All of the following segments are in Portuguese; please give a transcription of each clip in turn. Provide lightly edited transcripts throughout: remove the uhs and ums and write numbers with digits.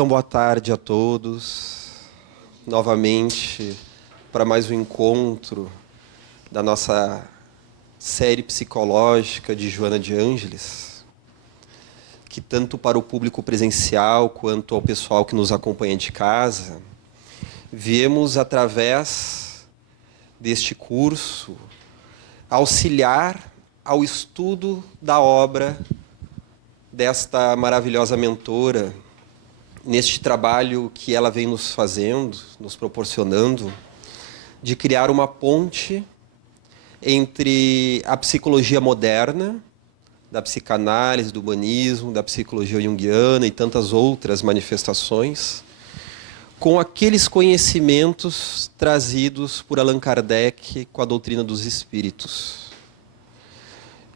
Então, boa tarde a todos. Novamente, para mais um encontro da nossa série psicológica de Joana de Ângeles, que tanto para o público presencial quanto ao pessoal que nos acompanha de casa, viemos através deste curso auxiliar ao estudo da obra desta maravilhosa mentora, neste trabalho que ela vem nos fazendo, nos proporcionando, de criar uma ponte entre a psicologia moderna, da psicanálise, do humanismo, da psicologia junguiana e tantas outras manifestações, com aqueles conhecimentos trazidos por Allan Kardec com a doutrina dos espíritos.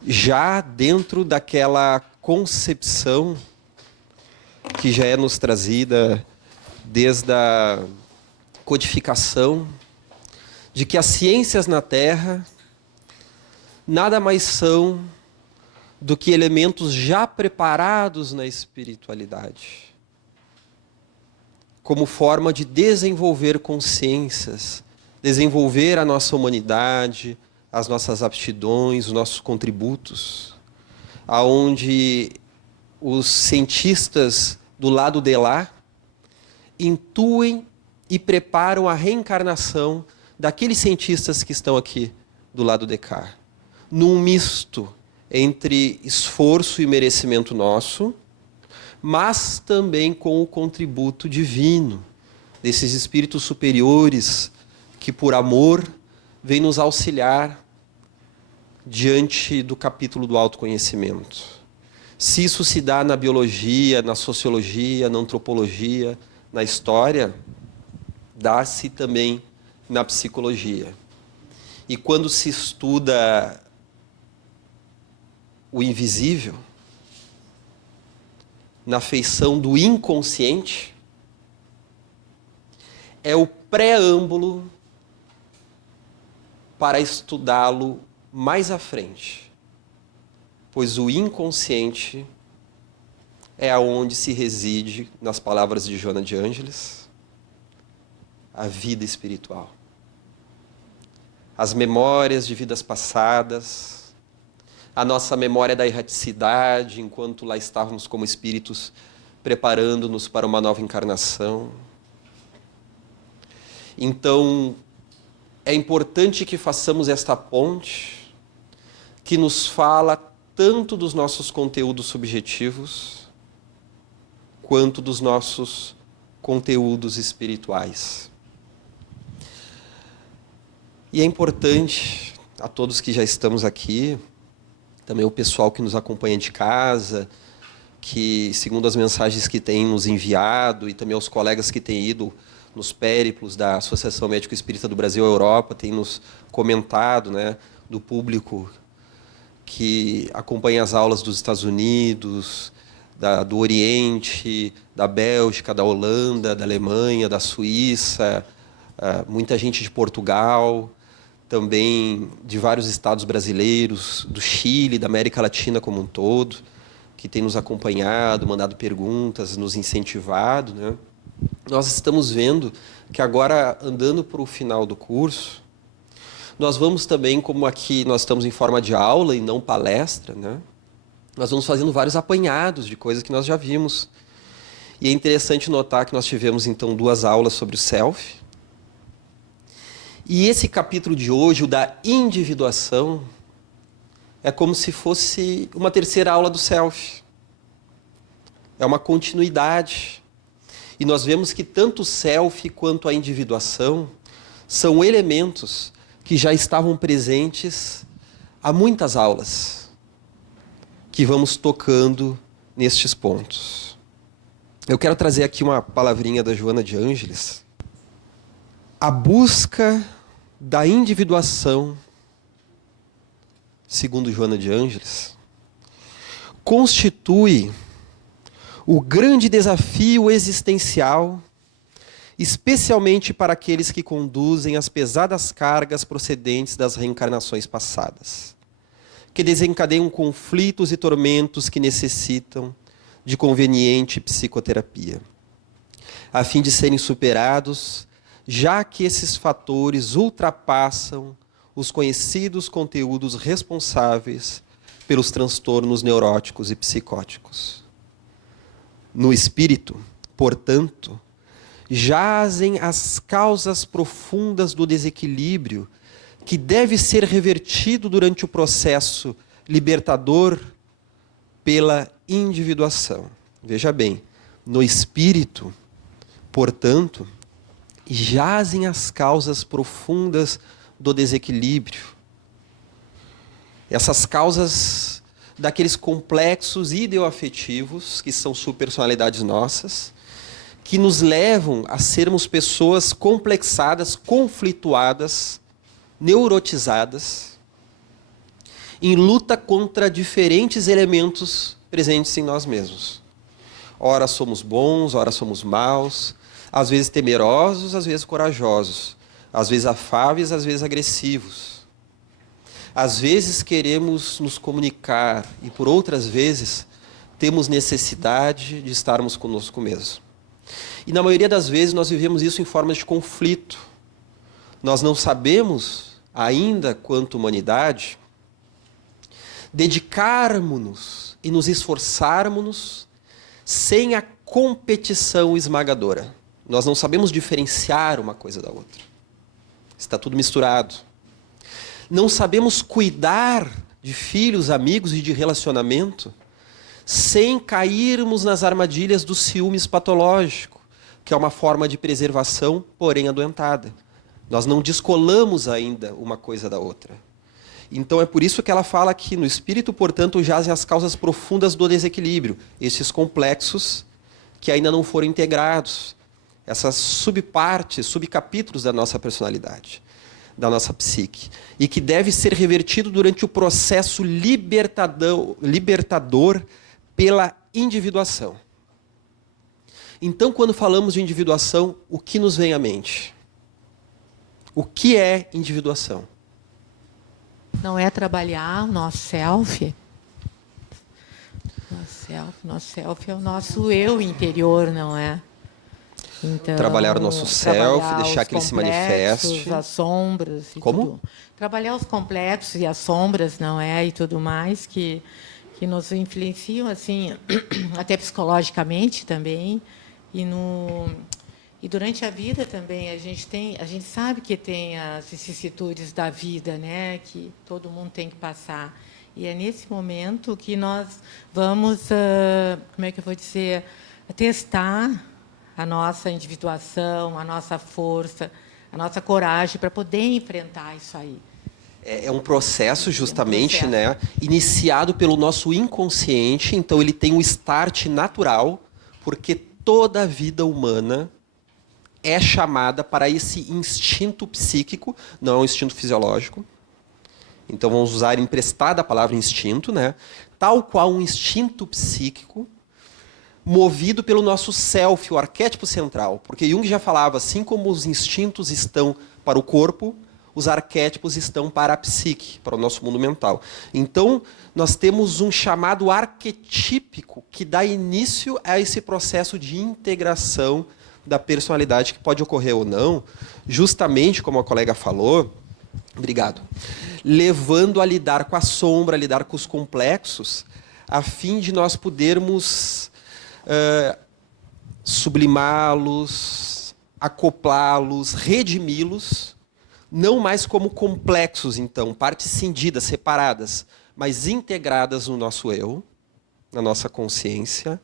Já dentro daquela concepção que já é nos trazida desde a codificação de que as ciências na Terra nada mais são do que elementos já preparados na espiritualidade, como forma de desenvolver consciências, desenvolver a nossa humanidade, as nossas aptidões, os nossos contributos, aonde os cientistas do lado de lá intuem e preparam a reencarnação daqueles cientistas que estão aqui do lado de cá, num misto entre esforço e merecimento nosso, mas também com o contributo divino desses espíritos superiores que, por amor, vêm nos auxiliar diante do capítulo do autoconhecimento. Se isso se dá na biologia, na sociologia, na antropologia, na história, dá-se também na psicologia. E quando se estuda o invisível, na feição do inconsciente, é o preâmbulo para estudá-lo mais à frente, pois o inconsciente é aonde se reside, nas palavras de Joana de Ângeles, a vida espiritual. As memórias de vidas passadas, a nossa memória da erraticidade, enquanto lá estávamos como espíritos, preparando-nos para uma nova encarnação. Então, é importante que façamos esta ponte, que nos fala tanto dos nossos conteúdos subjetivos, quanto dos nossos conteúdos espirituais. E é importante, a todos que já estamos aqui, também o pessoal que nos acompanha de casa, que, segundo as mensagens que têm nos enviado, e também aos colegas que têm ido nos périplos da Associação Médico Espírita do Brasil à Europa, têm nos comentado, né, do público que acompanha as aulas dos Estados Unidos, do Oriente, da Bélgica, da Holanda, da Alemanha, da Suíça, muita gente de Portugal, também de vários estados brasileiros, do Chile, da América Latina como um todo, que tem nos acompanhado, mandado perguntas, nos incentivado, né? Nós estamos vendo que agora, andando para o final do curso, nós vamos também, como aqui nós estamos em forma de aula e não palestra, né? Nós vamos fazendo vários apanhados de coisas que nós já vimos. E é interessante notar que nós tivemos, então, 2 aulas sobre o self. E esse capítulo de hoje, o da individuação, é como se fosse uma terceira aula do self. É uma continuidade. E nós vemos que tanto o self quanto a individuação são elementos que já estavam presentes há muitas aulas, que vamos tocando nestes pontos. Eu quero trazer aqui uma palavrinha da Joana de Ângeles. A busca da individuação, segundo Joana de Ângeles, constitui o grande desafio existencial, especialmente para aqueles que conduzem as pesadas cargas procedentes das reencarnações passadas, que desencadeiam conflitos e tormentos que necessitam de conveniente psicoterapia. a fim de serem superados, já que esses fatores ultrapassam os conhecidos conteúdos responsáveis pelos transtornos neuróticos e psicóticos. No espírito, portanto, jazem as causas profundas do desequilíbrio que deve ser revertido durante o processo libertador pela individuação. Veja bem, no espírito, portanto, jazem as causas profundas do desequilíbrio. Essas causas daqueles complexos ideoafetivos, que são subpersonalidades nossas, que nos levam a sermos pessoas complexadas, conflituadas, neurotizadas, em luta contra diferentes elementos presentes em nós mesmos. Ora somos bons, ora somos maus, às vezes temerosos, às vezes corajosos, às vezes afáveis, às vezes agressivos. Às vezes queremos nos comunicar e por outras vezes temos necessidade de estarmos conosco mesmos. E na maioria das vezes nós vivemos isso em formas de conflito. Nós não sabemos ainda, quanto humanidade, dedicarmos-nos e nos esforçarmos sem a competição esmagadora. Nós não sabemos diferenciar uma coisa da outra. Está tudo misturado. Não sabemos cuidar de filhos, amigos e de relacionamento sem cairmos nas armadilhas do ciúmes patológico, que é uma forma de preservação, porém adoentada. Nós não descolamos ainda uma coisa da outra. Então é por isso que ela fala que no espírito, portanto, jazem as causas profundas do desequilíbrio, esses complexos que ainda não foram integrados, essas subpartes, subcapítulos da nossa personalidade, da nossa psique, e que deve ser revertido durante o processo libertador pela individuação. Então, quando falamos de individuação, o que nos vem à mente? O que é individuação? Não é trabalhar o nosso self. Nosso self é o nosso eu interior, não é? Então, trabalhar o nosso self, deixar que ele se manifeste. As sombras. Como? Tudo. Trabalhar os complexos e as sombras, não é? E tudo mais que nos influenciam, assim, até psicologicamente também. E durante a vida também a gente sabe que tem as vicissitudes da vida, né, que todo mundo tem que passar. E é nesse momento que nós vamos, como é que eu vou dizer, testar a nossa individuação, a nossa força, a nossa coragem para poder enfrentar isso aí. É um processo, justamente, né, iniciado pelo nosso inconsciente. Então, ele tem um start natural, porque toda a vida humana é chamada para esse instinto psíquico, não é um instinto fisiológico. Então, vamos usar emprestada a palavra instinto, né? Tal qual um instinto psíquico, movido pelo nosso self, o arquétipo central. Porque Jung já falava, assim como os instintos estão para o corpo, os arquétipos estão para a psique, para o nosso mundo mental. Então, nós temos um chamado arquetípico que dá início a esse processo de integração da personalidade, que pode ocorrer ou não, justamente como a colega falou, obrigado, levando a lidar com a sombra, a lidar com os complexos, a fim de nós podermos sublimá-los, acoplá-los, redimi-los, não mais como complexos, então, partes cindidas, separadas, mas integradas no nosso eu, na nossa consciência,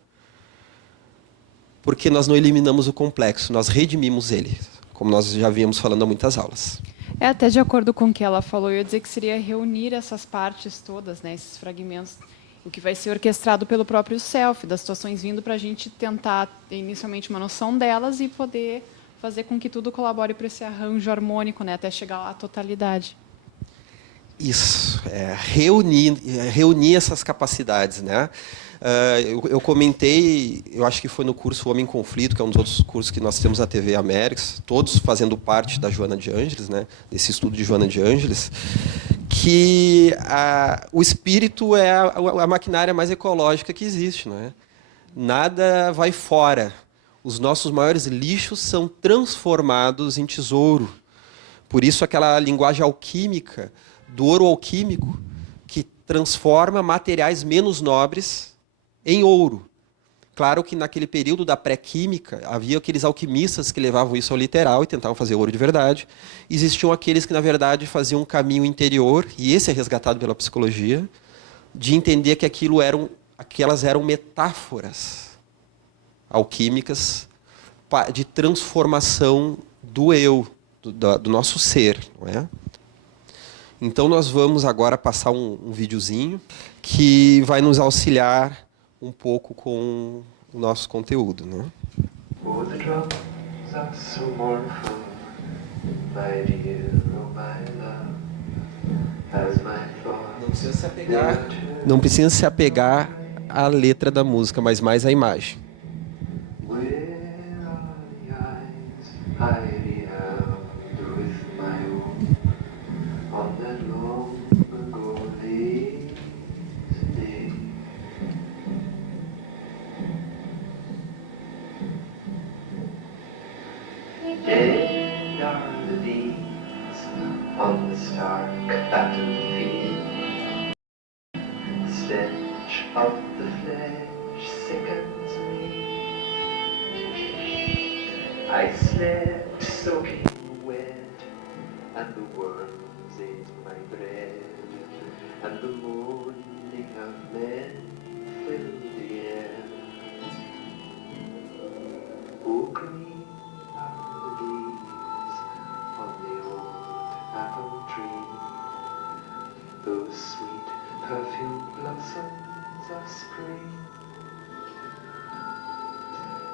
porque nós não eliminamos o complexo, nós redimimos ele, como nós já víamos falando há muitas aulas. Até de acordo com o que ela falou, eu ia dizer que seria reunir essas partes todas, né, esses fragmentos, o que vai ser orquestrado pelo próprio self, das situações vindo para a gente tentar ter inicialmente uma noção delas e poder fazer com que tudo colabore para esse arranjo harmônico, né, até chegar à totalidade. Isso, reunir essas capacidades, né? Eu comentei, eu acho que foi no curso Homem em Conflito, que é um dos outros cursos que nós temos na TV Américas, todos fazendo parte da Joana de Ângeles, né? Desse estudo de Joana de Ângeles, que o espírito é a maquinária mais ecológica que existe, né? Nada vai fora. Os nossos maiores lixos são transformados em tesouro. Por isso aquela linguagem alquímica, do ouro alquímico, que transforma materiais menos nobres em ouro. Claro que naquele período da pré-química, havia aqueles alquimistas que levavam isso ao literal e tentavam fazer ouro de verdade. Existiam aqueles que, na verdade, faziam um caminho interior, e esse é resgatado pela psicologia, de entender que aquelas eram metáforas alquímicas de transformação do eu, do nosso ser. Não é? Então, nós vamos agora passar um videozinho que vai nos auxiliar um pouco com o nosso conteúdo, né? Oh, the drums are so mournful, my dear, oh my love, as my thoughts. Não precisa se apegar à letra da música, mas mais à imagem. Where are the eyes I beheld with my own on that long ago lazy day? Dead are the leaves on the stark battlefield. The stench of the flesh sickens me. I slept soaking wet, and the worms ate my bread, and the moaning of men filled the air. Oh, green are the leaves on the old apple tree, those sweet perfumed blossoms of spring,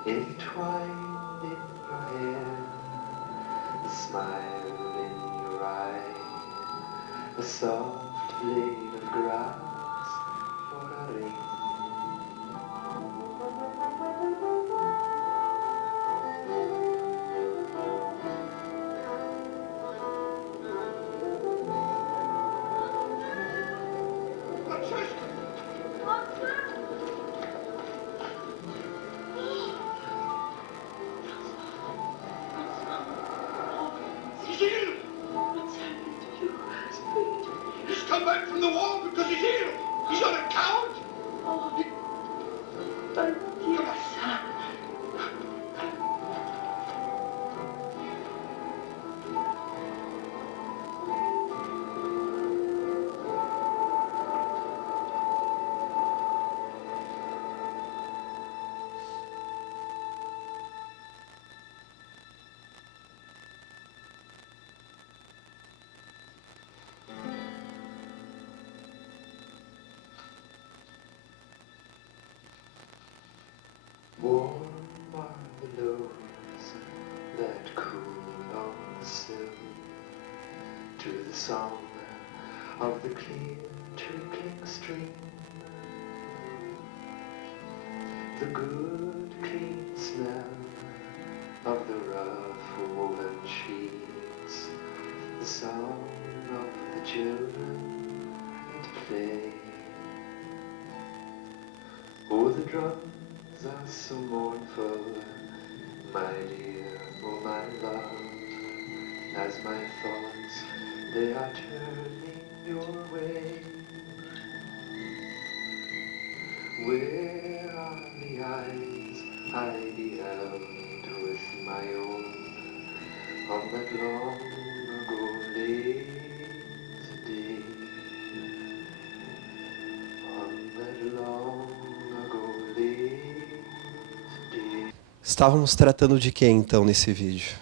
entwined in your hair, the smile in your eye, a soft blade of grass for a ring. Warm are the lows that cool on the sill, to the song of the clear trickling stream, the good clean smell of the rough woven sheets, the song of the children at play. Oh, the drums are so mournful, my dear, oh my love, as my thoughts, they are turning your way. Where are the eyes I beheld with my own on that long ago lazy day? On that long ago lazy day. Estávamos tratando de quem, então, nesse vídeo?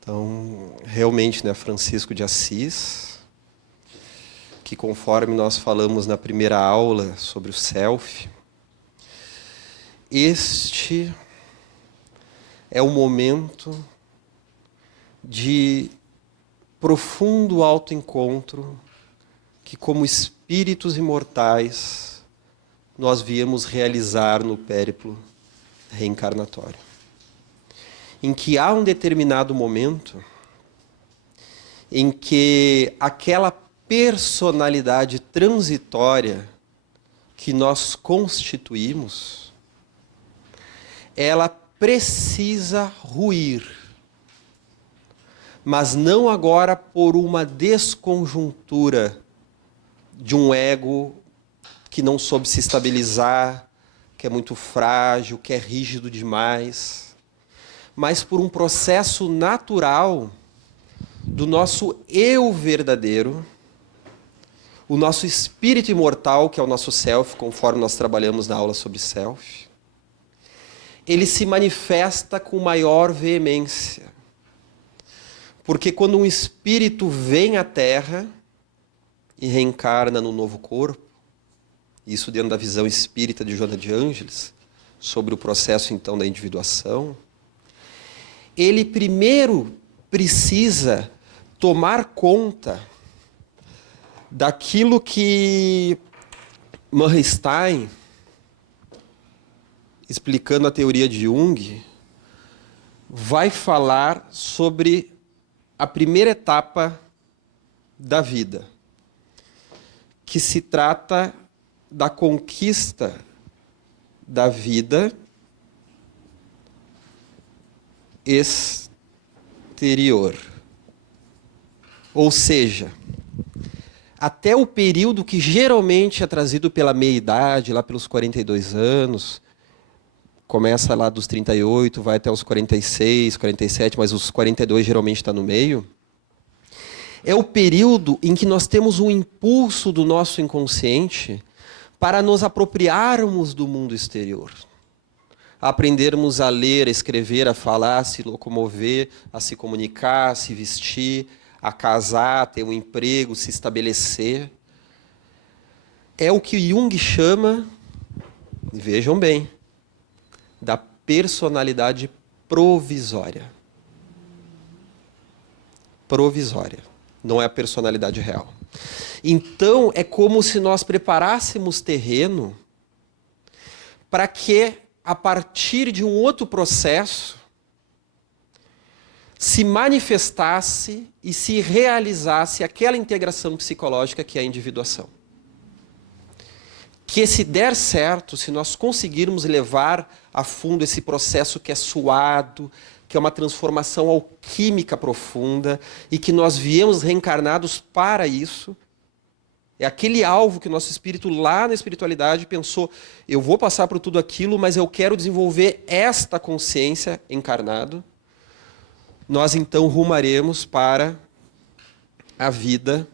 Então, realmente, né, Francisco de Assis, que conforme nós falamos na primeira aula sobre o self, este é o momento de profundo autoencontro que, como espíritos imortais, nós viemos realizar no périplo reencarnatório. Em que há um determinado momento em que aquela personalidade transitória que nós constituímos, ela precisa ruir, mas não agora por uma desconjuntura de um ego que não soube se estabilizar, que é muito frágil, que é rígido demais, mas por um processo natural do nosso eu verdadeiro, o nosso espírito imortal, que é o nosso self, conforme nós trabalhamos na aula sobre self, ele se manifesta com maior veemência. Porque quando um espírito vem à Terra e reencarna no novo corpo, isso dentro da visão espírita de Joana de Ângeles, sobre o processo então da individuação, ele primeiro precisa tomar conta daquilo que Manstein, explicando a teoria de Jung, vai falar sobre a primeira etapa da vida, que se trata da conquista da vida exterior. Ou seja, até o período que geralmente é trazido pela meia-idade, lá pelos 42 anos, começa lá dos 38, vai até os 46, 47, mas os 42 geralmente está no meio, é o período em que nós temos um impulso do nosso inconsciente para nos apropriarmos do mundo exterior. Aprendermos a ler, a escrever, a falar, a se locomover, a se comunicar, a se vestir, a casar, a ter um emprego, se estabelecer. É o que Jung chama, vejam bem, da personalidade provisória. Provisória. Não é a personalidade real. Então, é como se nós preparássemos terreno para que, a partir de um outro processo, se manifestasse e se realizasse aquela integração psicológica que é a individuação. Que se der certo, se nós conseguirmos levar a fundo esse processo que é suado, que é uma transformação alquímica profunda, e que nós viemos reencarnados para isso, é aquele alvo que o nosso espírito lá na espiritualidade pensou, eu vou passar por tudo aquilo, mas eu quero desenvolver esta consciência encarnado. Nós então rumaremos para a vida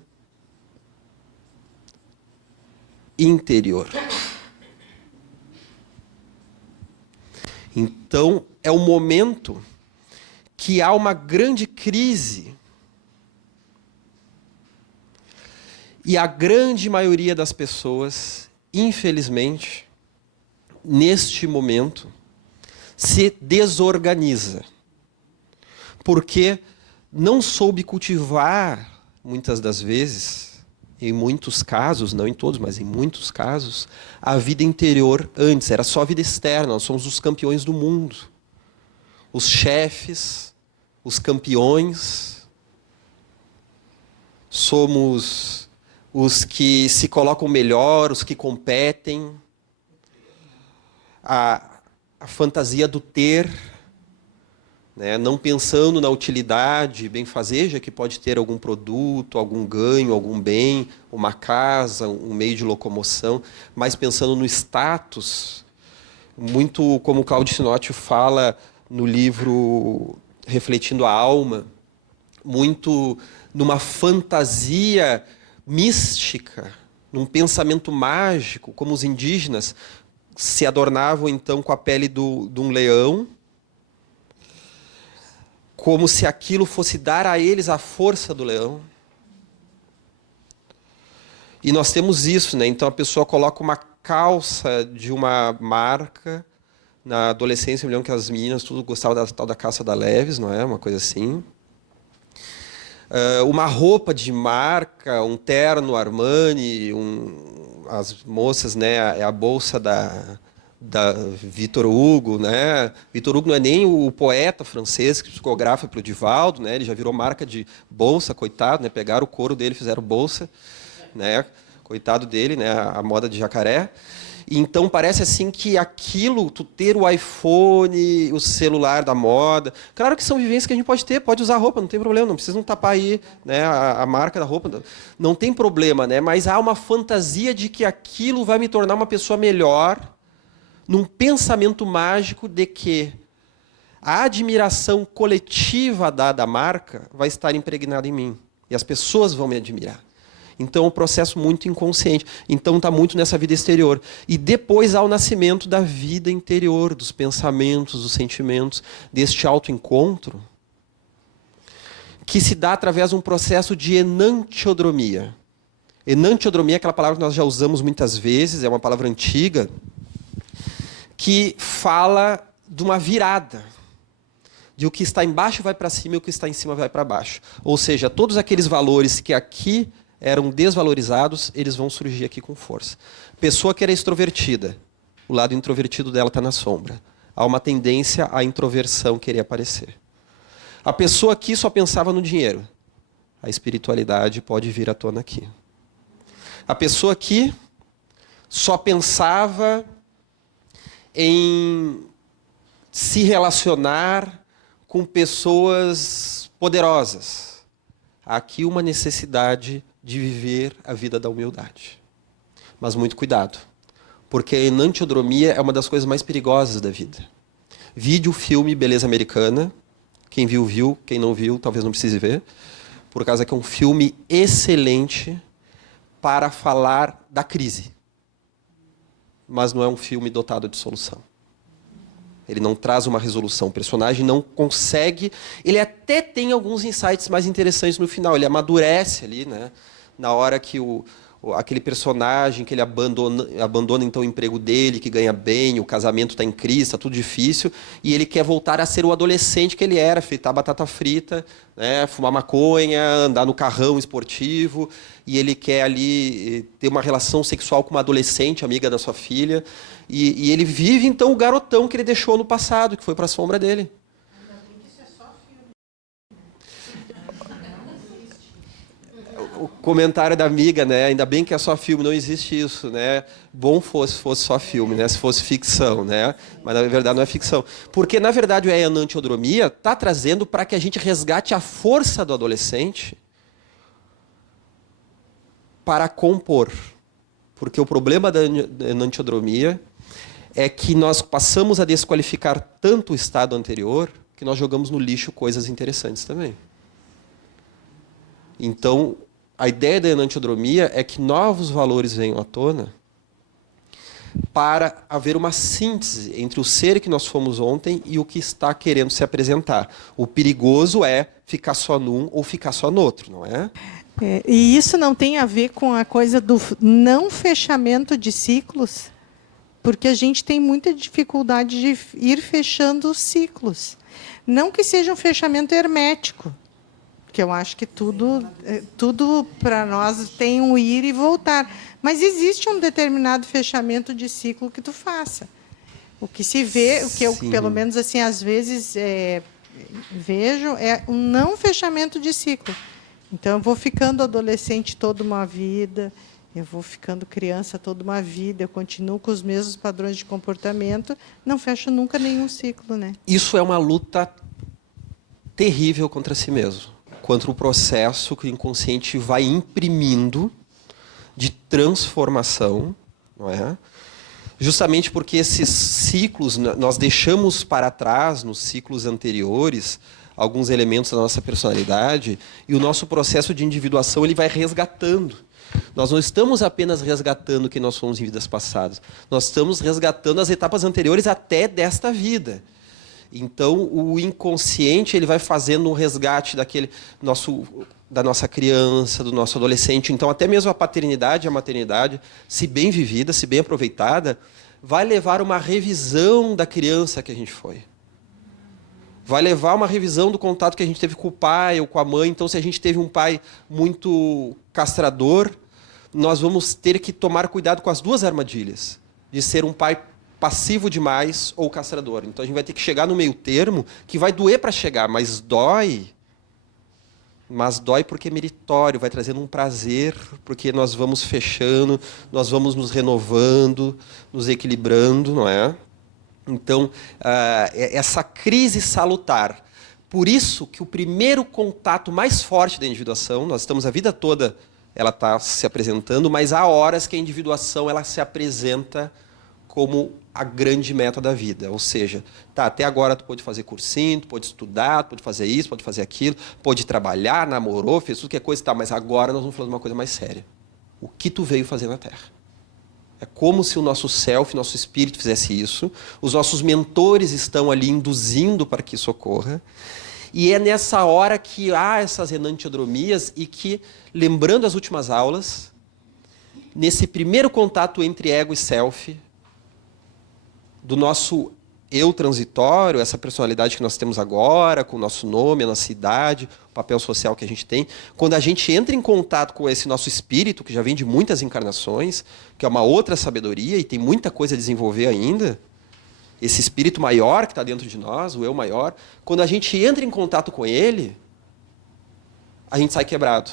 interior. Então, é o momento que há uma grande crise. E a grande maioria das pessoas, infelizmente, neste momento, se desorganiza. Porque não soube cultivar, muitas das vezes, em muitos casos, não em todos, mas em muitos casos, a vida interior antes. Era só a vida externa, nós somos os campeões do mundo. Os chefes, os campeões. Somos os que se colocam melhor, os que competem. A fantasia do ter, né? Não pensando na utilidade benfazeja que pode ter algum produto, algum ganho, algum bem, uma casa, um meio de locomoção, mas pensando no status, muito como o Claudio Sinotio fala no livro Refletindo a Alma, muito numa fantasia mística, num pensamento mágico, como os indígenas se adornavam então com a pele de um leão, como se aquilo fosse dar a eles a força do leão. E nós temos isso, né? Então a pessoa coloca uma calça de uma marca. Na adolescência, eu me lembro que as meninas tudo gostavam da tal da calça da Levi's, não é? Uma coisa assim. Uma roupa de marca, um terno Armani, as moças, né? É a bolsa da Victor Hugo, né? Victor Hugo não é nem o poeta francês que psicografa para o Divaldo, né? Ele já virou marca de bolsa, coitado, né? Pegaram o couro dele, fizeram bolsa, né? coitado dele, né? A moda de jacaré. Então parece assim que aquilo, tu ter o iPhone, o celular da moda, claro que são vivências que a gente pode ter, pode usar roupa, não tem problema, não precisa não tapar aí, né, a marca da roupa, não tem problema, né? Mas há uma fantasia de que aquilo vai me tornar uma pessoa melhor, num pensamento mágico de que a admiração coletiva dada à marca vai estar impregnada em mim e as pessoas vão me admirar. Então, é um processo muito inconsciente. Então, está muito nessa vida exterior. E depois há o nascimento da vida interior, dos pensamentos, dos sentimentos, deste autoencontro, que se dá através de um processo de enantiodromia. Enantiodromia é aquela palavra que nós já usamos muitas vezes, é uma palavra antiga, que fala de uma virada. De o que está embaixo vai para cima e o que está em cima vai para baixo. Ou seja, todos aqueles valores que aqui eram desvalorizados, eles vão surgir aqui com força. Pessoa que era extrovertida, o lado introvertido dela está na sombra. Há uma tendência à introversão querer aparecer. A pessoa aqui só pensava no dinheiro. A espiritualidade pode vir à tona aqui. A pessoa aqui só pensava em se relacionar com pessoas poderosas. Há aqui uma necessidade de viver a vida da humildade. Mas muito cuidado, porque a enantiodromia é uma das coisas mais perigosas da vida. Vide o filme Beleza Americana. Quem viu, viu. Quem não viu, talvez não precise ver. Por causa que é um filme excelente para falar da crise. Mas não é um filme dotado de solução. Ele não traz uma resolução. O personagem não consegue... Ele até tem alguns insights mais interessantes no final. Ele amadurece ali, né? Na hora que aquele personagem que ele abandona então o emprego dele, que ganha bem, o casamento está em crise, está tudo difícil, e ele quer voltar a ser o adolescente que ele era, fritar batata frita, né? Fumar maconha, andar no carrão esportivo, e ele quer ali ter uma relação sexual com uma adolescente, amiga da sua filha, e ele vive então o garotão que ele deixou no passado, que foi para a sombra dele. O comentário da amiga, né? Ainda bem que é só filme, não existe isso, né? Bom fosse só filme, né? Se fosse ficção, né? Mas na verdade não é ficção. Porque na verdade a enantiodromia está trazendo para que a gente resgate a força do adolescente para compor. Porque o problema da enantiodromia é que nós passamos a desqualificar tanto o estado anterior que nós jogamos no lixo coisas interessantes também. Então, a ideia da enantiodromia é que novos valores venham à tona para haver uma síntese entre o ser que nós fomos ontem e o que está querendo se apresentar. O perigoso é ficar só num ou ficar só no outro, não é? E isso não tem a ver com a coisa do não fechamento de ciclos, porque a gente tem muita dificuldade de ir fechando os ciclos. Não que seja um fechamento hermético, que eu acho que tudo para nós tem um ir e voltar. Mas existe um determinado fechamento de ciclo que tu faça. O que se vê, o que eu, pelo menos, assim, às vezes vejo, é um não fechamento de ciclo. Então, eu vou ficando adolescente toda uma vida, eu vou ficando criança toda uma vida, eu continuo com os mesmos padrões de comportamento, não fecho nunca nenhum ciclo, né? Isso é uma luta terrível contra si mesmo. Contra o processo que o inconsciente vai imprimindo de transformação, não é? Justamente porque esses ciclos, nós deixamos para trás, nos ciclos anteriores, alguns elementos da nossa personalidade, e o nosso processo de individuação ele vai resgatando. Nós não estamos apenas resgatando quem nós fomos em vidas passadas, nós estamos resgatando as etapas anteriores até desta vida. Então, o inconsciente ele vai fazendo um resgate da nossa criança, do nosso adolescente. Então, até mesmo a paternidade e a maternidade, se bem vivida, se bem aproveitada, vai levar uma revisão da criança que a gente foi. Vai levar uma revisão do contato que a gente teve com o pai ou com a mãe. Então, se a gente teve um pai muito castrador, nós vamos ter que tomar cuidado com as duas armadilhas. De ser um pai passivo demais ou castrador. Então a gente vai ter que chegar no meio termo, que vai doer para chegar, mas dói. mas dói porque é meritório, vai trazendo um prazer, porque nós vamos fechando, nós vamos nos renovando, nos equilibrando, não é? Então, essa crise salutar. Por isso que o primeiro contato mais forte da individuação, nós estamos a vida toda, ela está se apresentando, mas há horas que a individuação ela se apresenta como a grande meta da vida. Ou seja, tá, até agora tu pode fazer cursinho, tu pode estudar, tu pode fazer isso, pode fazer aquilo, pode trabalhar, namorou, fez tudo que é coisa e tal, mas agora nós vamos falar de uma coisa mais séria. O que tu veio fazer na Terra? É como se o nosso self, nosso espírito fizesse isso, os nossos mentores estão ali induzindo para que isso ocorra, e é nessa hora que há essas enantiodromias e que, lembrando as últimas aulas, nesse primeiro contato entre ego e self, do nosso eu transitório, essa personalidade que nós temos agora, com o nosso nome, a nossa idade, o papel social que a gente tem, quando a gente entra em contato com esse nosso espírito, que já vem de muitas encarnações, que é uma outra sabedoria e tem muita coisa a desenvolver ainda, esse espírito maior que está dentro de nós, o eu maior, quando a gente entra em contato com ele, a gente sai quebrado.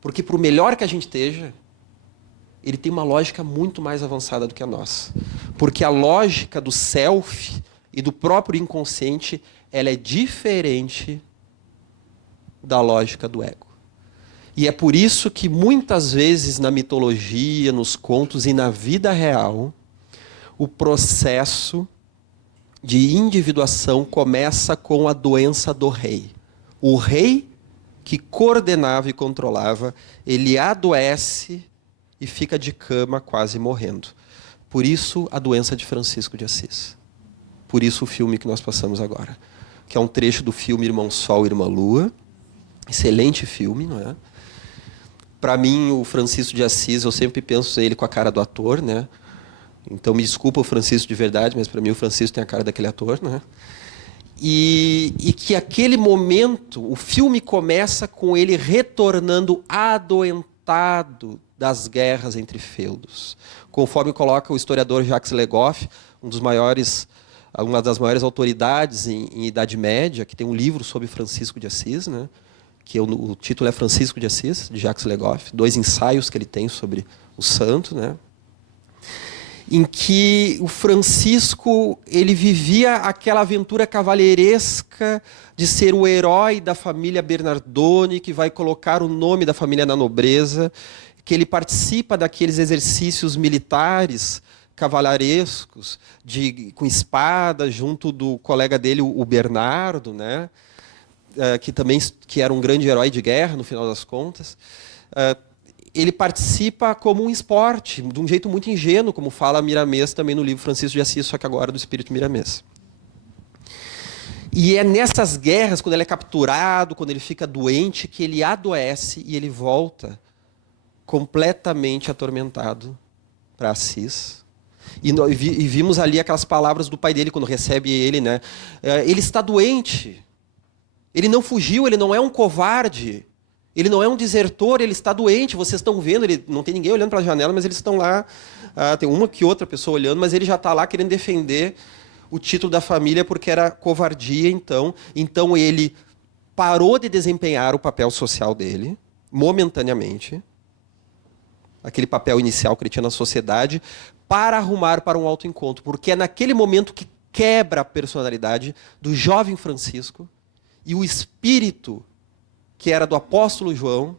Porque por melhor que a gente esteja, ele tem uma lógica muito mais avançada do que a nossa. Porque a lógica do self e do próprio inconsciente, ela é diferente da lógica do ego. E é por isso que muitas vezes na mitologia, nos contos e na vida real, o processo de individuação começa com a doença do rei. O rei que coordenava e controlava, ele adoece e fica de cama quase morrendo. Por isso a doença de Francisco de Assis. Por isso o filme que nós passamos agora, que é um trecho do filme Irmão Sol, Irmã Lua. Excelente filme, não é? Para mim, o Francisco de Assis, eu sempre penso ele com a cara do ator, né? Então me desculpa o Francisco de verdade, mas para mim o Francisco tem a cara daquele ator, né? E que aquele momento, o filme começa com ele retornando adoentado das guerras entre feudos. Conforme coloca o historiador Jacques Le Goff, uma das maiores autoridades em Idade Média, que tem um livro sobre Francisco de Assis, né? Que o título é Francisco de Assis, de Jacques Le Goff, 2 ensaios que ele tem sobre o santo, né? Em que o Francisco ele vivia aquela aventura cavalheiresca de ser o herói da família Bernardone, que vai colocar o nome da família na nobreza, que ele participa daqueles exercícios militares cavalheirescos, com espada, junto do colega dele, o Bernardo, né? Que era um grande herói de guerra, no final das contas. Ele participa como um esporte, de um jeito muito ingênuo, como fala Miramês também no livro Francisco de Assis, só que agora do espírito Miramês. E é nessas guerras, quando ele é capturado, quando ele fica doente, que ele adoece e ele volta completamente atormentado para Assis. E vimos ali aquelas palavras do pai dele, quando recebe ele, né? Ele está doente, ele não fugiu, ele não é um covarde, ele não é um desertor, ele está doente, vocês estão vendo, ele não tem ninguém olhando para a janela, mas eles estão lá, tem uma que outra pessoa olhando, mas ele já está lá querendo defender o título da família porque era covardia, então ele parou de desempenhar o papel social dele, momentaneamente, aquele papel inicial que ele tinha na sociedade, para arrumar para um autoencontro, porque é naquele momento que quebra a personalidade do jovem Francisco e o espírito que era do apóstolo João,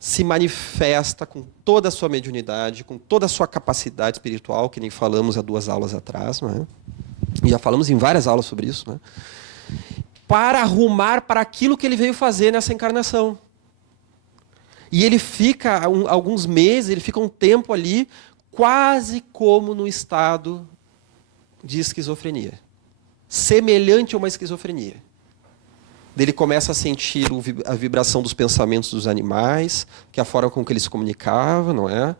se manifesta com toda a sua mediunidade, com toda a sua capacidade espiritual, que nem falamos há 2 aulas atrás, não é? E já falamos em várias aulas sobre isso, né? Para arrumar para aquilo que ele veio fazer nessa encarnação. E ele fica alguns meses, ele fica um tempo ali, quase como no estado de esquizofrenia. Semelhante a uma esquizofrenia. Ele começa a sentir a vibração dos pensamentos dos animais, que é a forma com que ele se comunicava, não é?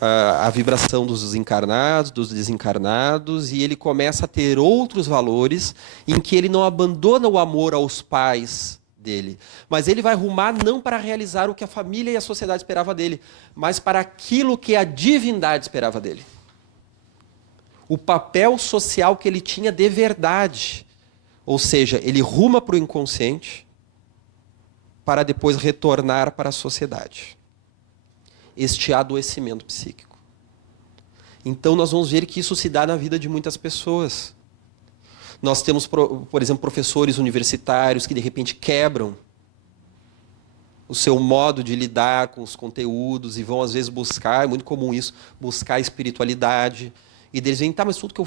A vibração dos encarnados, dos desencarnados, e ele começa a ter outros valores em que ele não abandona o amor aos pais dele, mas ele vai rumar não para realizar o que a família e a sociedade esperava dele, mas para aquilo que a divindade esperava dele. O papel social que ele tinha de verdade. Ou seja, ele ruma para o inconsciente, para depois retornar para a sociedade. Este adoecimento psíquico. Então, nós vamos ver que isso se dá na vida de muitas pessoas. Nós temos, por exemplo, professores universitários que, de repente, quebram o seu modo de lidar com os conteúdos e vão, às vezes, buscar, é muito comum isso, buscar a espiritualidade. E eles veem, tá, mas tudo que eu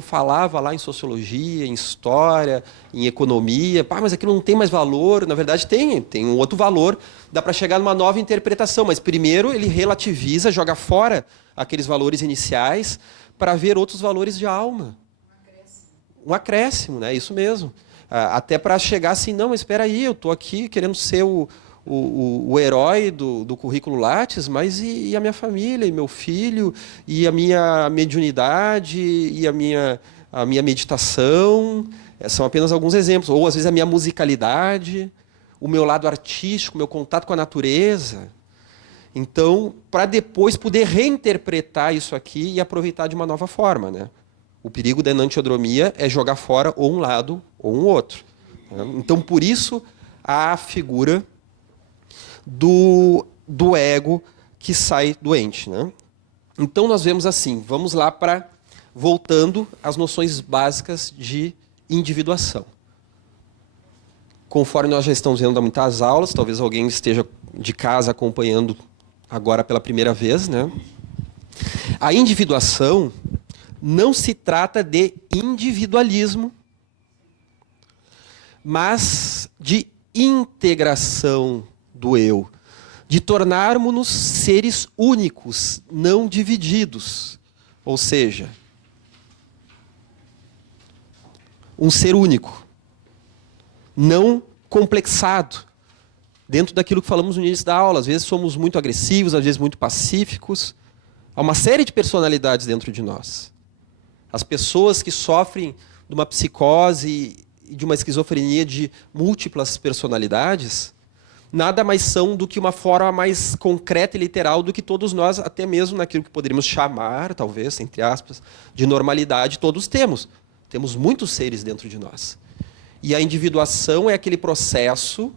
falava lá em sociologia, em história, em economia, pá, mas aquilo não tem mais valor. Na verdade, tem um outro valor, dá para chegar numa nova interpretação. Mas primeiro ele relativiza, joga fora aqueles valores iniciais para ver outros valores de alma. Um acréscimo, né? Isso mesmo. Até para chegar assim, não, mas espera aí, eu estou aqui querendo ser o herói do currículo Lattes, mas e a minha família, e meu filho, e a minha mediunidade, e a minha meditação? São apenas alguns exemplos. Ou, às vezes, a minha musicalidade, o meu lado artístico, o meu contato com a natureza. Então, para depois poder reinterpretar isso aqui e aproveitar de uma nova forma, né? O perigo da enantiodromia é jogar fora ou um lado ou um outro. Então, por isso, há a figura do ego que sai doente, né? Então, nós vemos assim, vamos lá para, voltando às noções básicas de individuação. Conforme nós já estamos vendo há muitas aulas, talvez alguém esteja de casa acompanhando agora pela primeira vez, né? A individuação não se trata de individualismo, mas de integração do eu, de tornarmos-nos seres únicos, não divididos. Ou seja, um ser único, não complexado, dentro daquilo que falamos no início da aula. Às vezes somos muito agressivos, às vezes muito pacíficos. Há uma série de personalidades dentro de nós. As pessoas que sofrem de uma psicose e de uma esquizofrenia de múltiplas personalidades, nada mais são do que uma forma mais concreta e literal do que todos nós, até mesmo naquilo que poderíamos chamar, talvez, entre aspas, de normalidade, todos temos. Temos muitos seres dentro de nós. E a individuação é aquele processo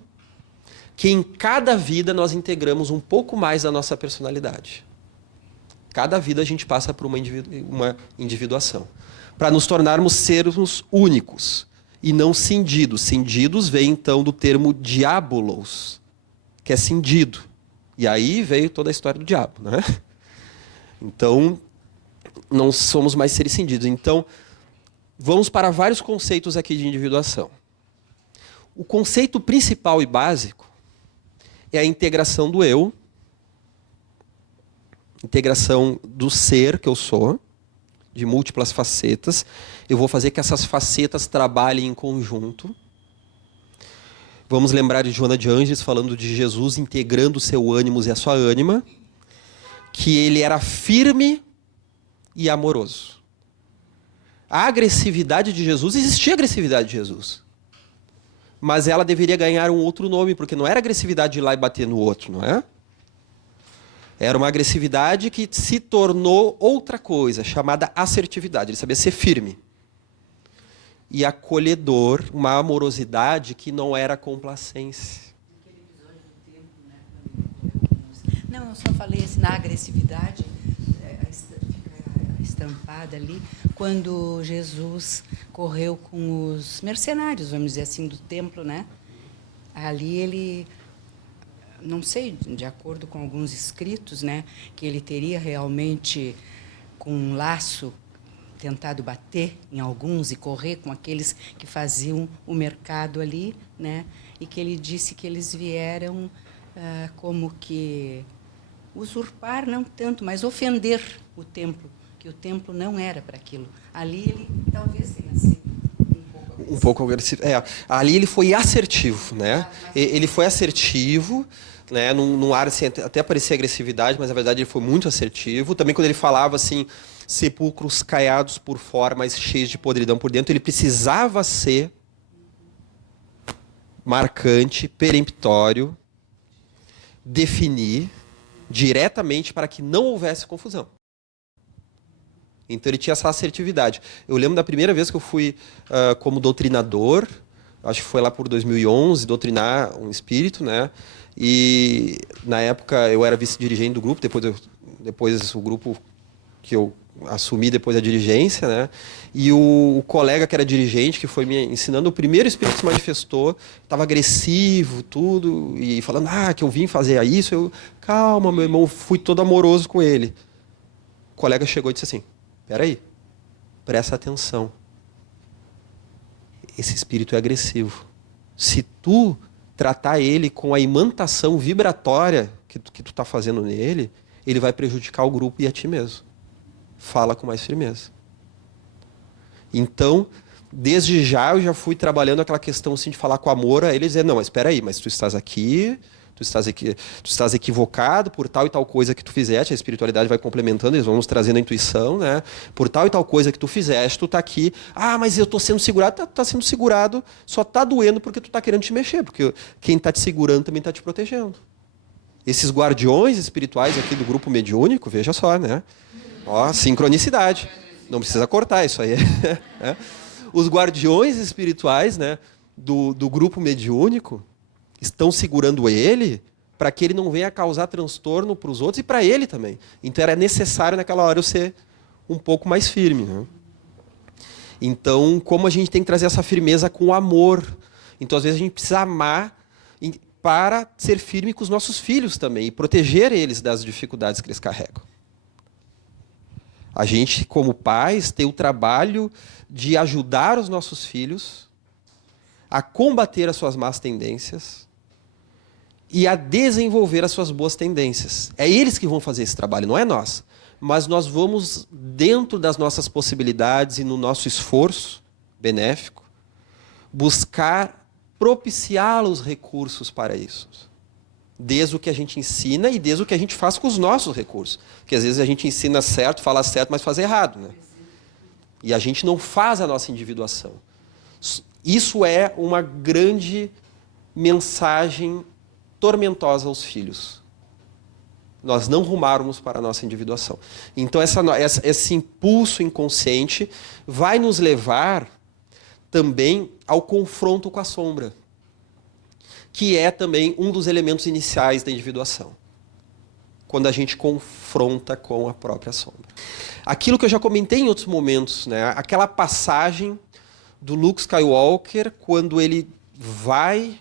que em cada vida nós integramos um pouco mais da nossa personalidade. Cada vida a gente passa por uma individuação. Para nos tornarmos seres únicos e não cindidos. Cindidos vem, então, do termo diabolos, que é cindido. E aí veio toda a história do diabo, né? Então, não somos mais seres cindidos. Então, vamos para vários conceitos aqui de individuação. O conceito principal e básico é a integração do eu, integração do ser que eu sou, de múltiplas facetas. Eu vou fazer que essas facetas trabalhem em conjunto. Vamos lembrar de Joana de Ângeles falando de Jesus integrando o seu ânimos e a sua ânima, que ele era firme e amoroso. A agressividade de Jesus, existia agressividade de Jesus, mas ela deveria ganhar um outro nome, porque não era agressividade de ir lá e bater no outro, não é? Era uma agressividade que se tornou outra coisa, chamada assertividade. Ele sabia ser firme e acolhedor, uma amorosidade que não era complacência. Não, eu só falei assim, na agressividade, fica estampada ali, quando Jesus correu com os mercenários, vamos dizer assim, do templo, né? Ali ele, não sei, de acordo com alguns escritos, né, que ele teria realmente, com um laço, tentado bater em alguns e correr com aqueles que faziam o mercado ali, né, e que ele disse que eles vieram como que usurpar, não tanto, mas ofender o templo, que o templo não era para aquilo. Ali ele talvez tenha sido um pouco agressivo. Ali ele foi assertivo, né? Ele foi assertivo, né? Num ar assim, até parecia agressividade, mas na verdade ele foi muito assertivo. Também quando ele falava assim, sepulcros caiados por fora, mas cheios de podridão por dentro, ele precisava ser marcante, peremptório, definir diretamente para que não houvesse confusão. Então ele tinha essa assertividade. Eu lembro da primeira vez que eu fui como doutrinador acho que foi lá por 2011, doutrinar um espírito, né? E na época eu era vice-dirigente do grupo, depois o grupo que eu assumi depois a dirigência, né? E o colega que era dirigente, que foi me ensinando, o primeiro espírito que se manifestou, estava agressivo, tudo, e falando, que eu vim fazer isso. Eu, calma, meu irmão, fui todo amoroso com ele. O colega chegou e disse assim, peraí, presta atenção. Esse espírito é agressivo. Se tu tratar ele com a imantação vibratória que tu está fazendo nele, ele vai prejudicar o grupo e a ti mesmo. Fala com mais firmeza. Então, desde já eu já fui trabalhando aquela questão assim, de falar com amor a ele e dizer, não, mas espera aí, mas tu estás aqui, tu estás equivocado por tal e tal coisa que tu fizeste, a espiritualidade vai complementando, eles vão nos trazendo a intuição, né? Por tal e tal coisa que tu fizeste, tu está aqui, mas eu estou sendo segurado, tá sendo segurado, só está doendo porque tu está querendo te mexer, porque quem está te segurando também está te protegendo. Esses guardiões espirituais aqui do grupo mediúnico, veja só, né? Ó, sincronicidade. Não precisa cortar isso aí. Os guardiões espirituais, né, do grupo mediúnico estão segurando ele para que ele não venha causar transtorno para os outros e para ele também. Então era necessário naquela hora eu ser um pouco mais firme. Né? Então, como a gente tem que trazer essa firmeza com amor? Então, às vezes, a gente precisa amar para ser firme com os nossos filhos também e proteger eles das dificuldades que eles carregam. A gente, como pais, tem o trabalho de ajudar os nossos filhos a combater as suas más tendências e a desenvolver as suas boas tendências. É eles que vão fazer esse trabalho, não é nós. Mas nós vamos, dentro das nossas possibilidades e no nosso esforço benéfico, buscar propiciar os recursos para isso. Desde o que a gente ensina e desde o que a gente faz com os nossos recursos. Porque às vezes a gente ensina certo, fala certo, mas faz errado. Né? E a gente não faz a nossa individuação. Isso é uma grande mensagem tormentosa aos filhos. Nós não rumarmos para a nossa individuação. Então esse impulso inconsciente vai nos levar também ao confronto com a sombra, que é também um dos elementos iniciais da individuação. Quando a gente confronta com a própria sombra. Aquilo que eu já comentei em outros momentos, né? Aquela passagem do Luke Skywalker, quando ele vai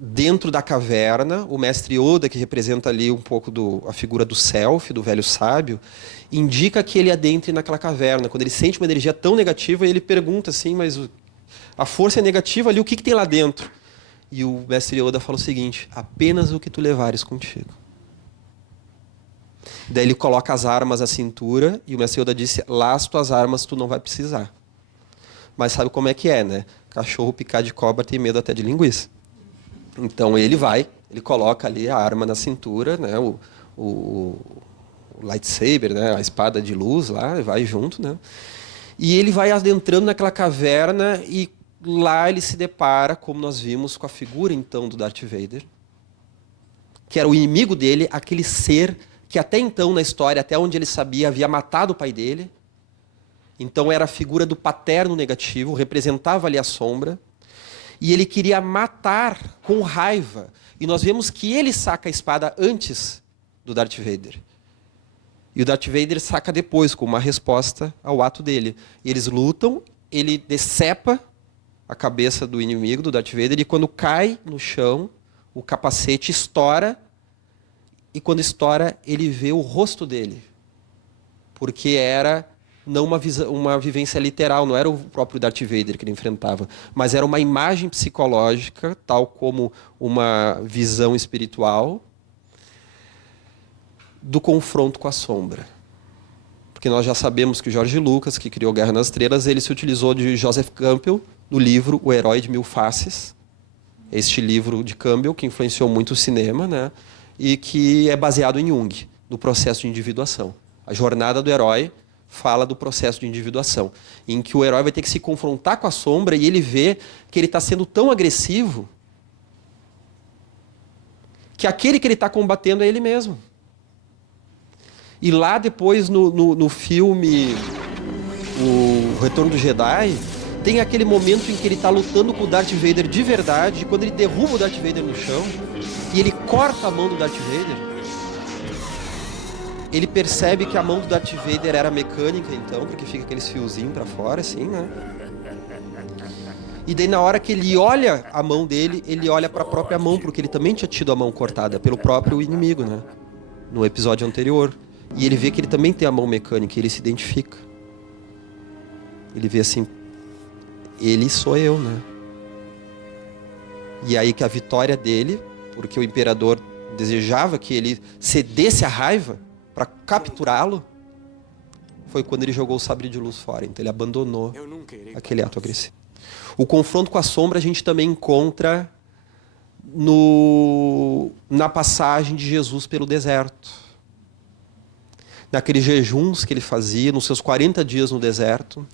dentro da caverna, o mestre Yoda, que representa ali um pouco a figura do self, do velho sábio, indica que ele adentre naquela caverna. Quando ele sente uma energia tão negativa, ele pergunta assim, mas a força é negativa ali, o que tem lá dentro? E o mestre Yoda fala o seguinte, apenas o que tu levares contigo. Daí ele coloca as armas à cintura e o mestre Yoda disse, lá as tuas armas tu não vai precisar. Mas sabe como é que é, né? Cachorro picar de cobra tem medo até de linguiça. Então ele coloca ali a arma na cintura, né? O lightsaber, né? A espada de luz lá, vai junto, né? E ele vai adentrando naquela caverna e lá ele se depara, como nós vimos, com a figura então do Darth Vader, que era o inimigo dele, aquele ser que até então na história, até onde ele sabia, havia matado o pai dele. Então era a figura do paterno negativo, representava ali a sombra, e ele queria matar com raiva. E nós vemos que ele saca a espada antes do Darth Vader. E o Darth Vader saca depois, como uma resposta ao ato dele. E eles lutam, ele decepa a cabeça do inimigo, do Darth Vader, e quando cai no chão, o capacete estoura, e quando estoura, ele vê o rosto dele. Porque era não uma vivência literal, não era o próprio Darth Vader que ele enfrentava, mas era uma imagem psicológica, tal como uma visão espiritual, do confronto com a sombra. Porque nós já sabemos que o George Lucas, que criou Guerra nas Estrelas, ele se utilizou de Joseph Campbell, no livro O Herói de Mil Faces. Este livro de Campbell, que influenciou muito o cinema, né? E que é baseado em Jung, no processo de individuação. A jornada do herói fala do processo de individuação, em que o herói vai ter que se confrontar com a sombra e ele vê que ele está sendo tão agressivo que aquele que ele está combatendo é ele mesmo. E lá depois, no filme O Retorno do Jedi, Tem aquele momento em que ele está lutando com o Darth Vader de verdade, e quando ele derruba o Darth Vader no chão, e ele corta a mão do Darth Vader, ele percebe que a mão do Darth Vader era mecânica, então, porque fica aqueles fiozinhos para fora, assim, né? E daí na hora que ele olha a mão dele, ele olha para a própria mão, porque ele também tinha tido a mão cortada pelo próprio inimigo, né? No episódio anterior. E ele vê que ele também tem a mão mecânica, e ele se identifica. Ele vê assim, ele sou eu, né? E aí que a vitória dele, porque o imperador desejava que ele cedesse à raiva para capturá-lo, foi quando ele jogou o sabre de luz fora. Então ele abandonou aquele ato agressivo. O confronto com a sombra a gente também encontra na passagem de Jesus pelo deserto. Naqueles jejuns que ele fazia, nos seus 40 dias no deserto,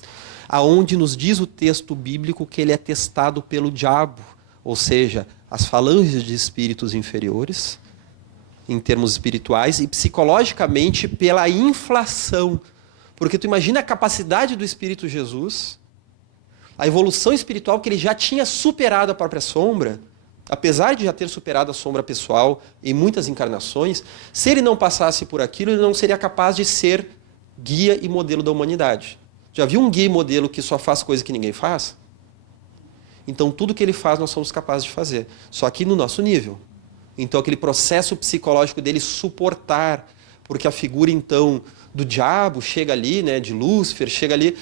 aonde nos diz o texto bíblico que ele é testado pelo diabo, ou seja, as falanges de espíritos inferiores, em termos espirituais, e psicologicamente pela inflação. Porque tu imagina a capacidade do Espírito Jesus, a evolução espiritual que ele já tinha superado a própria sombra, apesar de já ter superado a sombra pessoal em muitas encarnações, se ele não passasse por aquilo, ele não seria capaz de ser guia e modelo da humanidade. Já viu um guia e modelo que só faz coisa que ninguém faz? Então tudo que ele faz nós somos capazes de fazer, só que no nosso nível. Então aquele processo psicológico dele suportar, porque a figura então do diabo chega ali, né, de Lúcifer, chega ali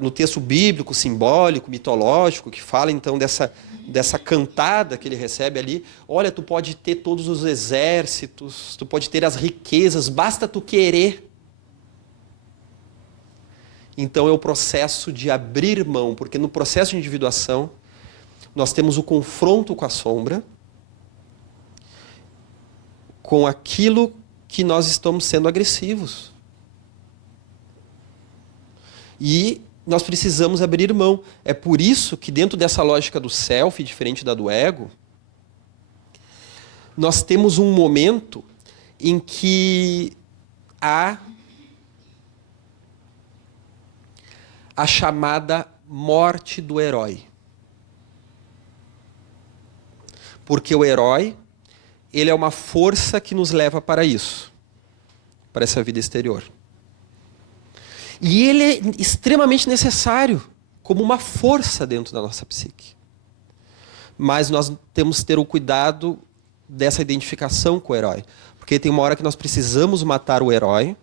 no texto bíblico, simbólico, mitológico, que fala então dessa cantada que ele recebe ali. Olha, tu pode ter todos os exércitos, tu pode ter as riquezas, basta tu querer. Então é o processo de abrir mão, porque no processo de individuação nós temos o confronto com a sombra, com aquilo que nós estamos sendo agressivos. E nós precisamos abrir mão. É por isso que dentro dessa lógica do self, diferente da do ego, nós temos um momento em que há a chamada morte do herói. Porque o herói, ele é uma força que nos leva para isso, para essa vida exterior. E ele é extremamente necessário como uma força dentro da nossa psique. Mas nós temos que ter o cuidado dessa identificação com o herói. Porque tem uma hora que nós precisamos matar o herói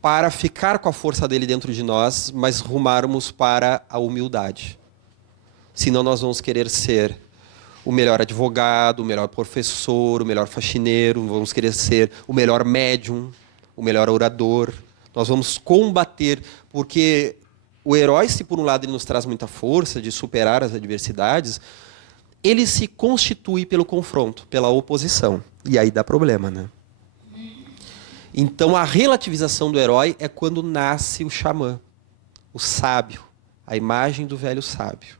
para ficar com a força dele dentro de nós, mas rumarmos para a humildade. Senão nós vamos querer ser o melhor advogado, o melhor professor, o melhor faxineiro, vamos querer ser o melhor médium, o melhor orador. Nós vamos combater, porque o herói, se por um lado ele nos traz muita força de superar as adversidades, ele se constitui pelo confronto, pela oposição. E aí dá problema, né? Então a relativização do herói é quando nasce o xamã, o sábio, a imagem do velho sábio.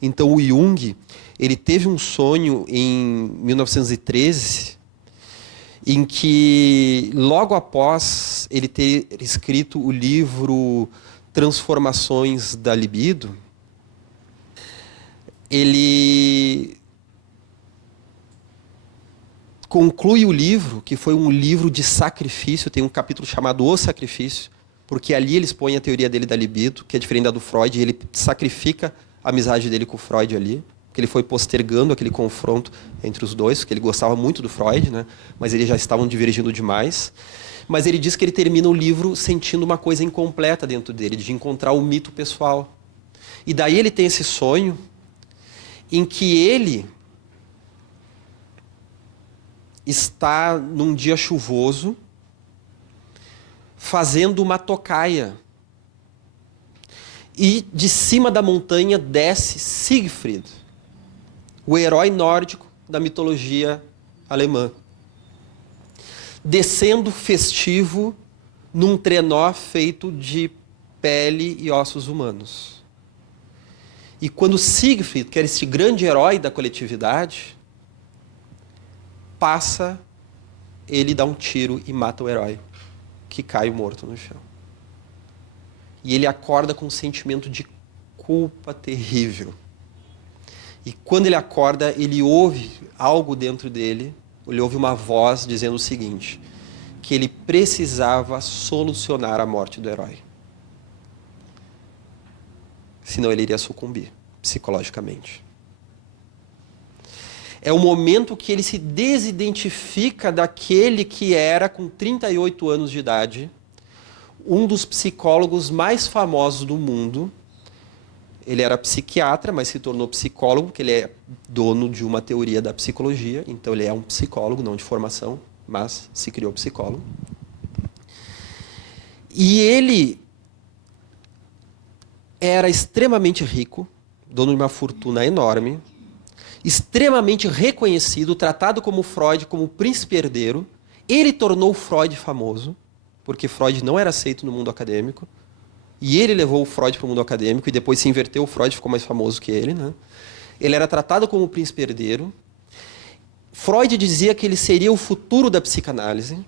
Então o Jung, ele teve um sonho em 1913, em que, logo após ele ter escrito o livro Transformações da Libido, ele conclui o livro, que foi um livro de sacrifício, tem um capítulo chamado O Sacrifício, porque ali ele expõe a teoria dele da libido, que é diferente da do Freud, e ele sacrifica a amizade dele com o Freud ali, que ele foi postergando aquele confronto entre os dois, porque ele gostava muito do Freud, né? Mas eles já estavam divergindo demais. Mas ele diz que ele termina o livro sentindo uma coisa incompleta dentro dele, de encontrar o mito pessoal. E daí ele tem esse sonho em que ele está num dia chuvoso fazendo uma tocaia. E de cima da montanha desce Siegfried, o herói nórdico da mitologia alemã, descendo festivo num trenó feito de pele e ossos humanos. E quando Siegfried, que era esse grande herói da coletividade, passa, ele dá um tiro e mata o herói, que cai morto no chão. E ele acorda com um sentimento de culpa terrível. E quando ele acorda, ele ouve algo dentro dele, ele ouve uma voz dizendo o seguinte, que ele precisava solucionar a morte do herói. Senão ele iria sucumbir psicologicamente. É o momento que ele se desidentifica daquele que era, com 38 anos de idade, um dos psicólogos mais famosos do mundo. Ele era psiquiatra, mas se tornou psicólogo, porque ele é dono de uma teoria da psicologia. Então ele é um psicólogo, não de formação, mas se criou psicólogo. E ele era extremamente rico, dono de uma fortuna enorme, extremamente reconhecido, tratado como Freud, como príncipe herdeiro. Ele tornou Freud famoso, porque Freud não era aceito no mundo acadêmico. E ele levou o Freud para o mundo acadêmico, e depois se inverteu, o Freud ficou mais famoso que ele, né? Ele era tratado como príncipe herdeiro. Freud dizia que ele seria o futuro da psicanálise.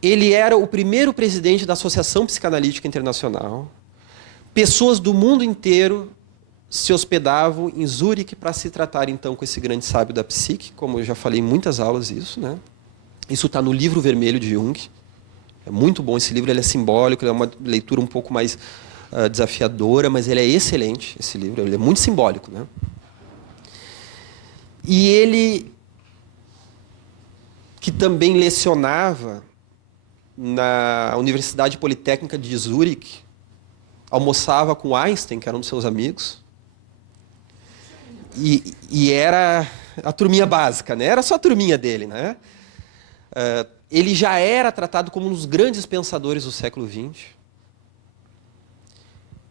Ele era o primeiro presidente da Associação Psicanalítica Internacional. Pessoas do mundo inteiro se hospedavam em Zurique para se tratar, então, com esse grande sábio da psique, como eu já falei em muitas aulas isso, né? Isso está no Livro Vermelho de Jung. É muito bom esse livro, ele é simbólico, ele é uma leitura um pouco mais desafiadora, mas ele é excelente, esse livro, ele é muito simbólico, né? E ele, que também lecionava na Universidade Politécnica de Zurique, almoçava com Einstein, que era um dos seus amigos, e era a turminha básica, né? Era só a turminha dele, né? Ele já era tratado como um dos grandes pensadores do século XX.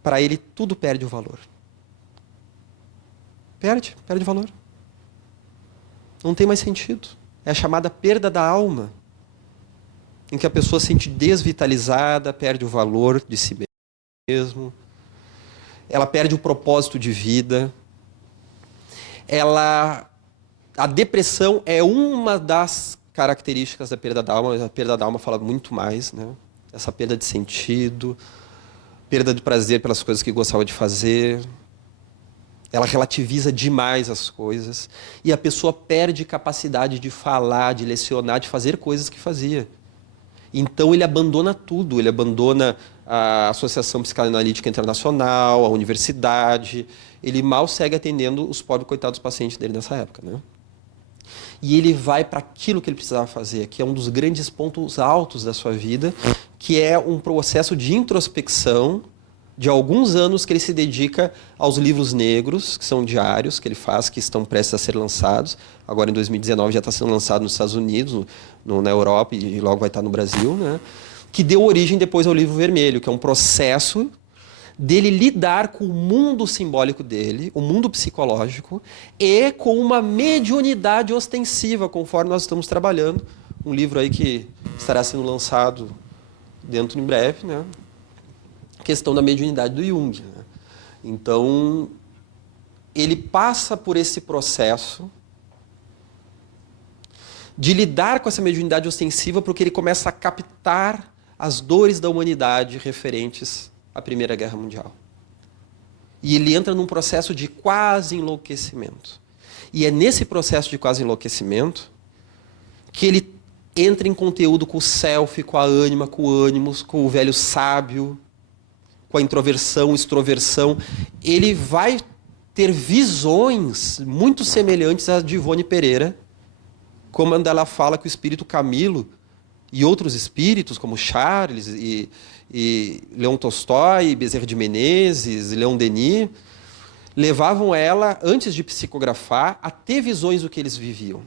Para ele, tudo perde o valor. Perde o valor. Não tem mais sentido. É a chamada perda da alma, em que a pessoa se sente desvitalizada, perde o valor de si mesmo, ela perde o propósito de vida. A depressão é uma das características da perda da alma, mas a perda da alma fala muito mais, né? Essa perda de sentido, perda de prazer pelas coisas que gostava de fazer. Ela relativiza demais as coisas e a pessoa perde capacidade de falar, de lecionar, de fazer coisas que fazia. Então ele abandona tudo, ele abandona a Associação Psicanalítica Internacional, a universidade, ele mal segue atendendo os pobres coitados pacientes dele nessa época, né? E ele vai para aquilo que ele precisava fazer, que é um dos grandes pontos altos da sua vida, que é um processo de introspecção de alguns anos que ele se dedica aos livros negros, que são diários, que ele faz, que estão prestes a ser lançados. Agora, em 2019, já está sendo lançado nos Estados Unidos, na Europa, e logo vai estar no Brasil, né? Que deu origem depois ao Livro Vermelho, que é um processo dele lidar com o mundo simbólico dele, o mundo psicológico, e com uma mediunidade ostensiva, conforme nós estamos trabalhando. Um livro aí que estará sendo lançado dentro em breve, né? Questão da mediunidade do Jung, né? Então, ele passa por esse processo de lidar com essa mediunidade ostensiva, porque ele começa a captar as dores da humanidade referentes à Primeira Guerra Mundial. E ele entra num processo de quase enlouquecimento. E é nesse processo de quase enlouquecimento que ele entra em conteúdo com o self, com a ânima, com o ânimos, com o velho sábio, com a introversão, extroversão. Ele vai ter visões muito semelhantes às de Ivone Pereira, como quando ela fala que o espírito Camilo e outros espíritos, como Charles e Leon Tolstói, Bezerra de Menezes, Leon Denis, levavam ela, antes de psicografar, a ter visões do que eles viviam.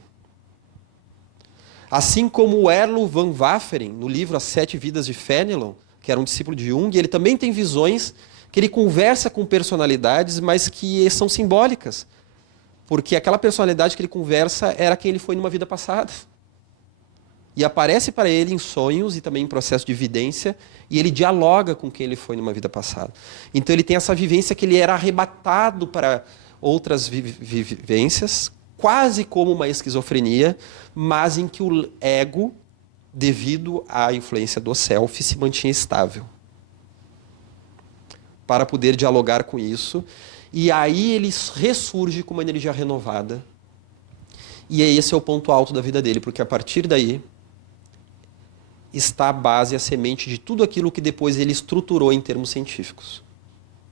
Assim como o Erlo van Waveren, no livro As Sete Vidas de Fenelon, que era um discípulo de Jung, ele também tem visões que ele conversa com personalidades, mas que são simbólicas. Porque aquela personalidade que ele conversa era quem ele foi numa vida passada. E aparece para ele em sonhos e também em processo de evidência, e ele dialoga com quem ele foi numa vida passada. Então ele tem essa vivência que ele era arrebatado para outras vivências, quase como uma esquizofrenia, mas em que o ego, devido à influência do self, se mantinha estável. para poder dialogar com isso. E aí ele ressurge com uma energia renovada. E esse é o ponto alto da vida dele, porque a partir daí está a base, a semente de tudo aquilo que depois ele estruturou em termos científicos,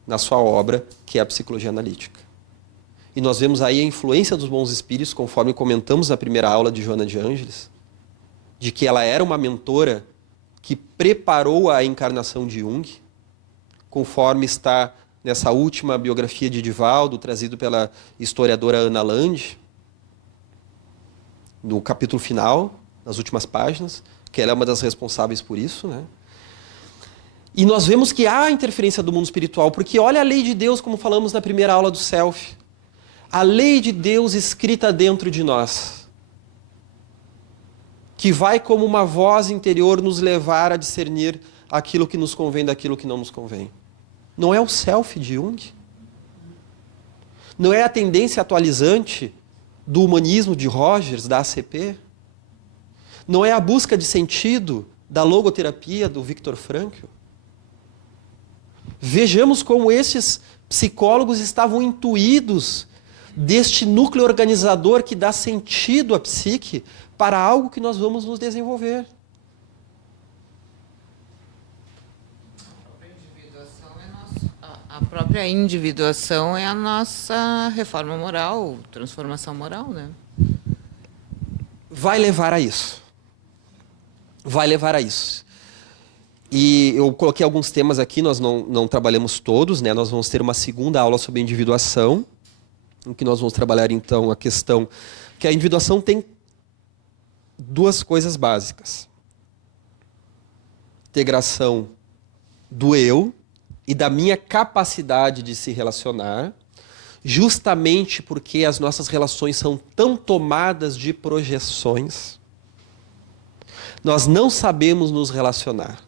na sua obra, que é a psicologia analítica. E nós vemos aí a influência dos bons espíritos, conforme comentamos na primeira aula de Joana de Ângeles, de que ela era uma mentora que preparou a encarnação de Jung, conforme está nessa última biografia de Divaldo, trazido pela historiadora Ana Land, no capítulo final, nas últimas páginas, que ela é uma das responsáveis por isso, né? E nós vemos que há interferência do mundo espiritual, porque olha a lei de Deus, como falamos na primeira aula do Self. A lei de Deus escrita dentro de nós, que vai como uma voz interior nos levar a discernir aquilo que nos convém daquilo que não nos convém. Não é o Self de Jung? Não é a tendência atualizante do humanismo de Rogers, da ACP? Não é a busca de sentido da logoterapia do Viktor Frankl? Vejamos como esses psicólogos estavam intuídos deste núcleo organizador que dá sentido à psique para algo que nós vamos nos desenvolver. A própria individuação é a nossa reforma moral, transformação moral, né? Vai levar a isso. Vai levar a isso. E eu coloquei alguns temas aqui, nós não trabalhamos todos, né? Nós vamos ter uma segunda aula sobre individuação, em que nós vamos trabalhar, então, a questão que a individuação tem duas coisas básicas. Integração do eu e da minha capacidade de se relacionar, justamente porque as nossas relações são tão tomadas de projeções. Nós não sabemos nos relacionar.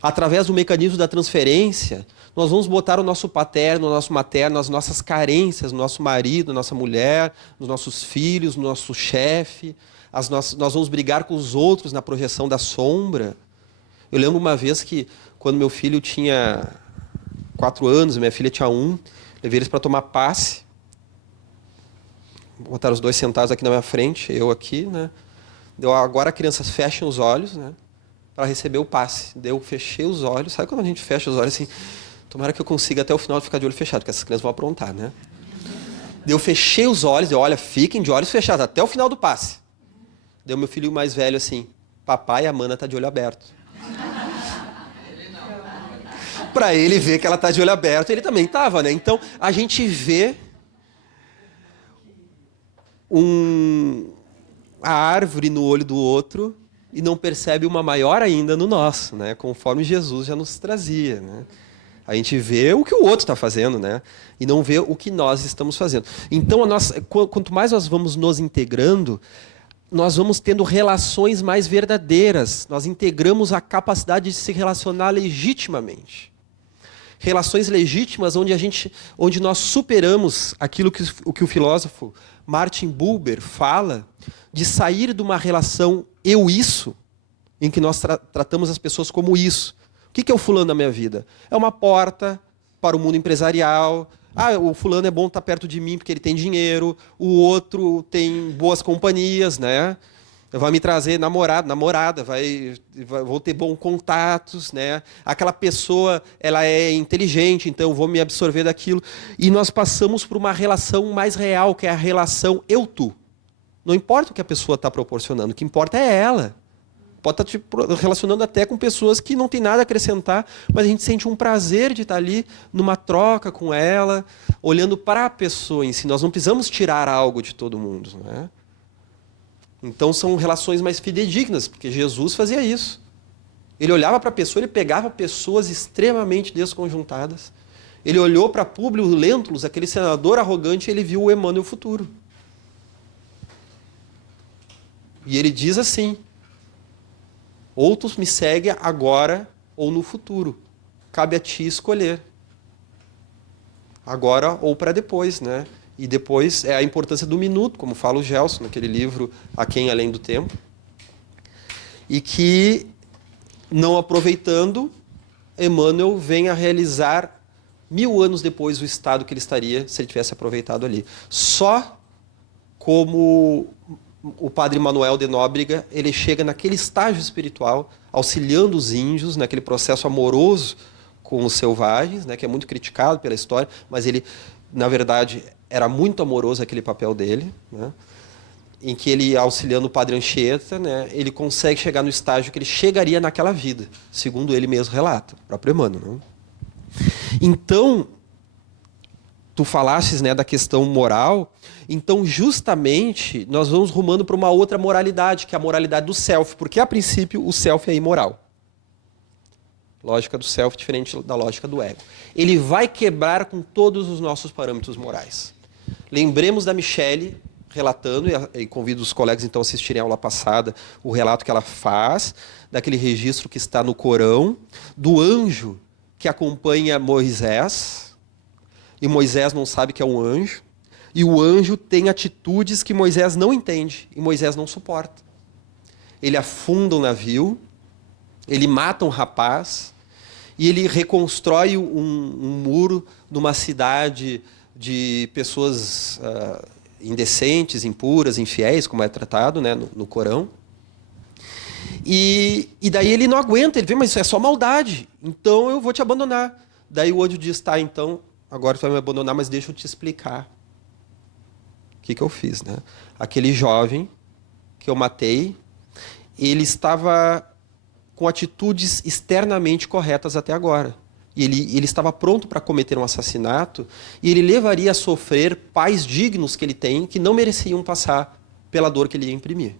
Através do mecanismo da transferência, nós vamos botar o nosso paterno, o nosso materno, as nossas carências, o nosso marido, a nossa mulher, os nossos filhos, o nosso chefe. Nós vamos brigar com os outros na projeção da sombra. Eu lembro uma vez que, quando meu filho tinha 4 anos, minha filha tinha 1, levei eles para tomar passe. Botaram os dois sentados aqui na minha frente, eu aqui, né? Agora, crianças, fechem os olhos, né? Para receber o passe. Eu fechei os olhos. Sabe quando a gente fecha os olhos assim? Tomara que eu consiga até o final ficar de olho fechado, porque essas crianças vão aprontar, né? Eu fechei os olhos, olha, fiquem de olhos fechados até o final do passe. Deu meu filho mais velho assim, papai, a mana tá de olho aberto. Para ele ver que ela tá de olho aberto, ele também tava, né? Então, a gente vê a árvore no olho do outro e não percebe uma maior ainda no nosso, né? Conforme Jesus já nos trazia, né? A gente vê o que o outro está fazendo, né? E não vê o que nós estamos fazendo. Então, quanto mais nós vamos nos integrando, nós vamos tendo relações mais verdadeiras. Nós integramos a capacidade de se relacionar legitimamente. Relações legítimas onde nós superamos aquilo que o filósofo Martin Buber fala, de sair de uma relação eu-isso, em que nós tratamos as pessoas como isso. O que é o fulano na minha vida? É uma porta para o mundo empresarial. O fulano é bom estar perto de mim porque ele tem dinheiro. O outro tem boas companhias, né? Vai me trazer namorada, vou ter bons contatos, né? Aquela pessoa, ela é inteligente, então eu vou me absorver daquilo. E nós passamos por uma relação mais real, que é a relação eu-tu. Não importa o que a pessoa está proporcionando, o que importa é ela. Pode estar te relacionando até com pessoas que não tem nada a acrescentar, mas a gente sente um prazer de estar ali numa troca com ela, olhando para a pessoa em si. Nós não precisamos tirar algo de todo mundo, né? Então são relações mais fidedignas, porque Jesus fazia isso. Ele olhava para a pessoa, ele pegava pessoas extremamente desconjuntadas. Ele olhou para Públio Lentulus, aquele senador arrogante, e ele viu o Emmanuel futuro. E ele diz assim: ou tu me segue agora ou no futuro. Cabe a ti escolher. Agora ou para depois, né? E depois é a importância do minuto, como fala o Gelson naquele livro A Quem Além do Tempo. E que, não aproveitando, Emmanuel vem a realizar 1000 anos depois o estado que ele estaria se ele tivesse aproveitado ali. Só como o padre Manuel de Nóbrega, ele chega naquele estágio espiritual, auxiliando os índios, naquele processo amoroso com os selvagens, né, que é muito criticado pela história, mas ele, na verdade, era muito amoroso aquele papel dele, né, em que ele, auxiliando o padre Anchieta, né, ele consegue chegar no estágio que ele chegaria naquela vida, segundo ele mesmo relata, o próprio Emmanuel. Né? Então, tu falasses, né, da questão moral, então justamente nós vamos rumando para uma outra moralidade, que é a moralidade do self, porque a princípio o self é imoral. Lógica do self diferente da lógica do ego. Ele vai quebrar com todos os nossos parâmetros morais. Lembremos da Michele relatando, e convido os colegas então a assistirem a aula passada, o relato que ela faz, daquele registro que está no Corão, do anjo que acompanha Moisés, e Moisés não sabe que é um anjo, e o anjo tem atitudes que Moisés não entende, e Moisés não suporta. Ele afunda o navio, ele mata um rapaz, e ele reconstrói um muro numa cidade de pessoas indecentes, impuras, infiéis, como é tratado, né, no Corão. E daí ele não aguenta, ele vê, mas isso é só maldade, então eu vou te abandonar. Daí o anjo diz, tá, então, agora tu vai me abandonar, mas deixa eu te explicar o que eu fiz. Né? Aquele jovem que eu matei, ele estava com atitudes externamente corretas até agora. E ele estava pronto para cometer um assassinato, e ele levaria a sofrer pais dignos que ele tem, que não mereciam passar pela dor que ele ia imprimir.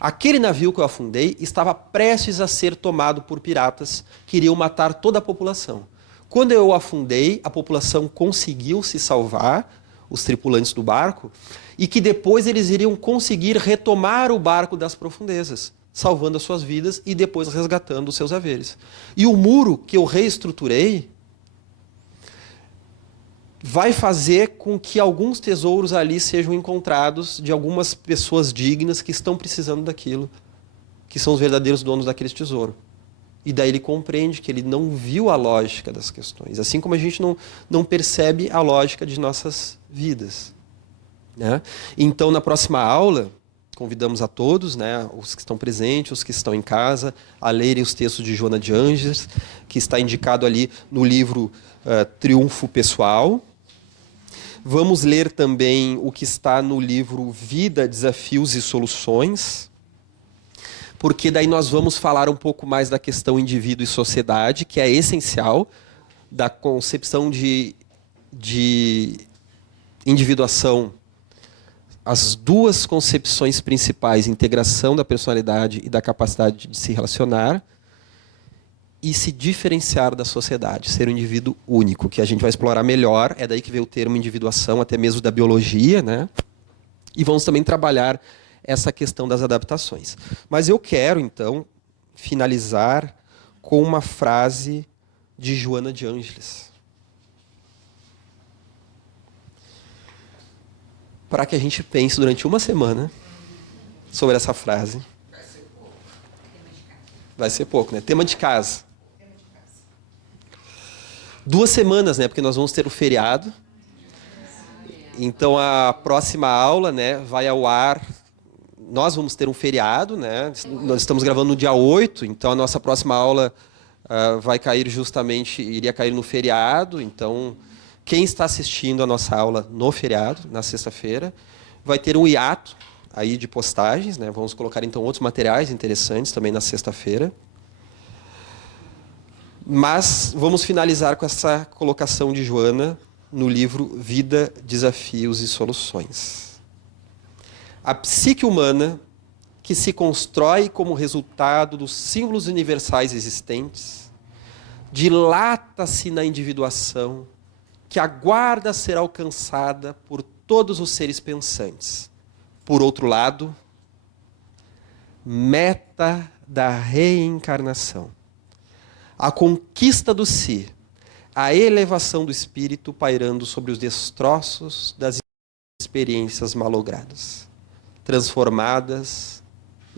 Aquele navio que eu afundei estava prestes a ser tomado por piratas que iriam matar toda a população. Quando eu afundei, a população conseguiu se salvar, os tripulantes do barco, e que depois eles iriam conseguir retomar o barco das profundezas, salvando as suas vidas e depois resgatando os seus haveres. E o muro que eu reestruturei vai fazer com que alguns tesouros ali sejam encontrados de algumas pessoas dignas que estão precisando daquilo, que são os verdadeiros donos daqueles tesouros. E daí ele compreende que ele não viu a lógica das questões, assim como a gente não percebe a lógica de nossas vidas. Né? Então, na próxima aula, convidamos a todos, né, os que estão presentes, os que estão em casa, a lerem os textos de Joana de Ângeles, que está indicado ali no livro Triunfo Pessoal. Vamos ler também o que está no livro Vida, Desafios e Soluções, porque daí nós vamos falar um pouco mais da questão indivíduo e sociedade, que é essencial, da concepção de individuação. As duas concepções principais, integração da personalidade e da capacidade de se relacionar, e se diferenciar da sociedade, ser um indivíduo único, que a gente vai explorar melhor, é daí que veio o termo individuação, até mesmo da biologia, né? E vamos também trabalhar essa questão das adaptações. Mas eu quero, então, finalizar com uma frase de Joana de Ângeles, para que a gente pense durante uma semana sobre essa frase. Vai ser pouco, né? Tema de casa. 2 semanas, né? Porque nós vamos ter o feriado. Então, a próxima aula, né, vai ao ar. Nós vamos ter um feriado, né? Nós estamos gravando no dia 8, então a nossa próxima aula vai cair justamente, iria cair no feriado. Então, quem está assistindo a nossa aula no feriado, na sexta-feira, vai ter um hiato aí de postagens, né? Vamos colocar então outros materiais interessantes também na sexta-feira. Mas vamos finalizar com essa colocação de Joana no livro Vida, Desafios e Soluções. A psique humana, que se constrói como resultado dos símbolos universais existentes, dilata-se na individuação, que aguarda ser alcançada por todos os seres pensantes. Por outro lado, meta da reencarnação. A conquista do si, a elevação do espírito pairando sobre os destroços das experiências malogradas, transformadas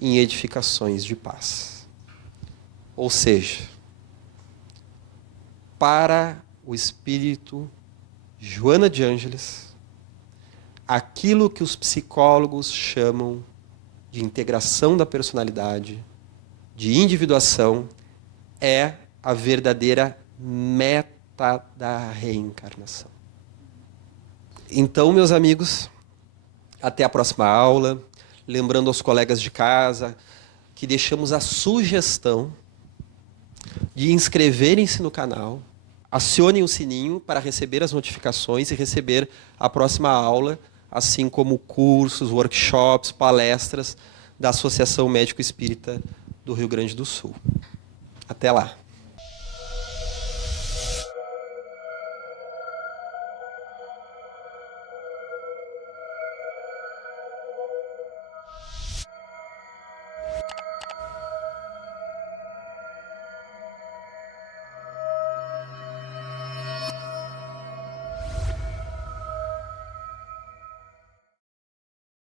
em edificações de paz. Ou seja, para o espírito Joana de Ângeles, aquilo que os psicólogos chamam de integração da personalidade, de individuação, é a verdadeira meta da reencarnação. Então, meus amigos, até a próxima aula. Lembrando aos colegas de casa que deixamos a sugestão de inscreverem-se no canal, acionem o sininho para receber as notificações e receber a próxima aula, assim como cursos, workshops, palestras da Associação Médico Espírita do Rio Grande do Sul. Até lá!